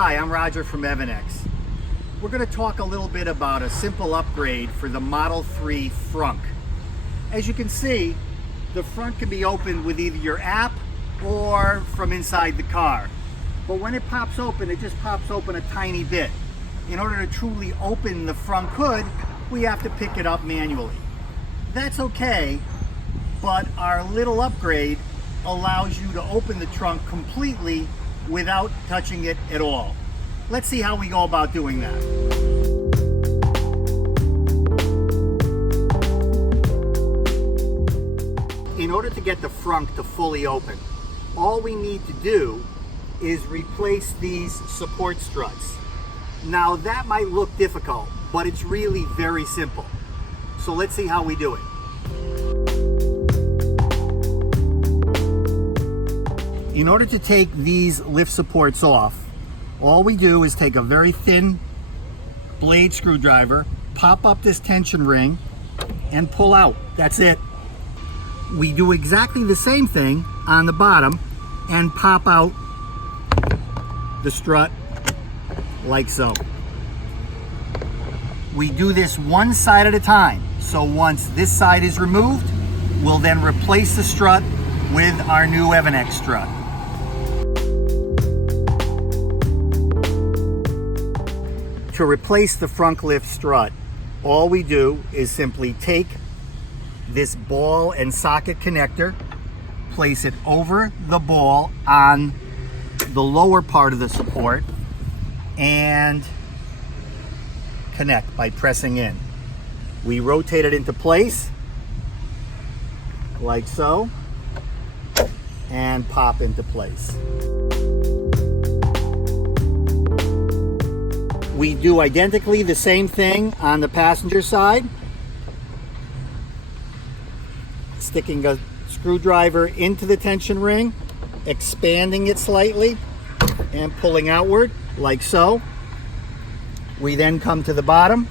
Hi, I'm Roger from EVANNEX. We're going to talk a little bit about a simple upgrade for the Model 3 Frunk. As you can see, the front can be opened with either your app or from inside the car. But when it pops open, it just pops open a tiny bit. In order to truly open the front hood, we have to pick it up manually. That's okay, but our little upgrade allows you to open the trunk completely without touching it at all. Let's see how we go about doing that. In order to get the frunk to fully open, all we need to do is replace these support struts. Now that might look difficult, but it's really very simple. So let's see how we do it. In order to take these lift supports off, all we do is take a very thin blade screwdriver, pop up this tension ring, and pull out. That's it. We do exactly the same thing on the bottom and pop out the strut like so. We do this one side at a time. So once this side is removed, we'll then replace the strut with our new EVANNEX strut. To replace the frunk lift strut, all we do is simply take this ball and socket connector, place it over the ball on the lower part of the support, and connect by pressing in. We rotate it into place like so and pop into place. We do identically the same thing on the passenger side, sticking a screwdriver into the tension ring, expanding it slightly and pulling outward like so. We then come to the bottom,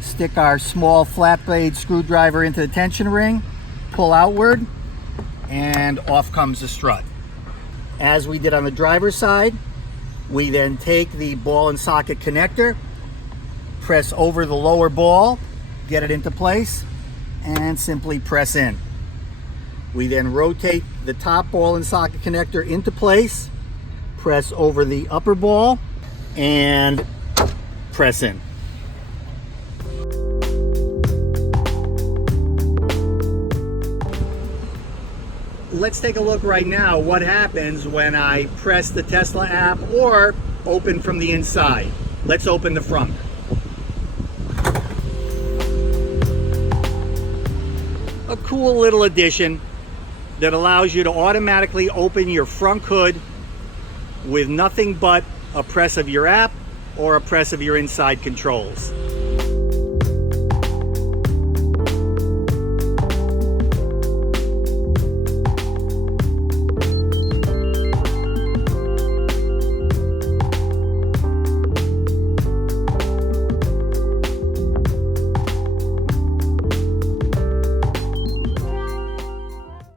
stick our small flat blade screwdriver into the tension ring, pull outward, and off comes the strut. As we did on the driver's side, we then take the ball and socket connector, press over the lower ball, get it into place, and simply press in. We then rotate the top ball and socket connector into place, press over the upper ball, and press in. Let's take a look right now what happens when I press the Tesla app or open from the inside. Let's open the frunk. A cool little addition that allows you to automatically open your frunk hood with nothing but a press of your app or a press of your inside controls.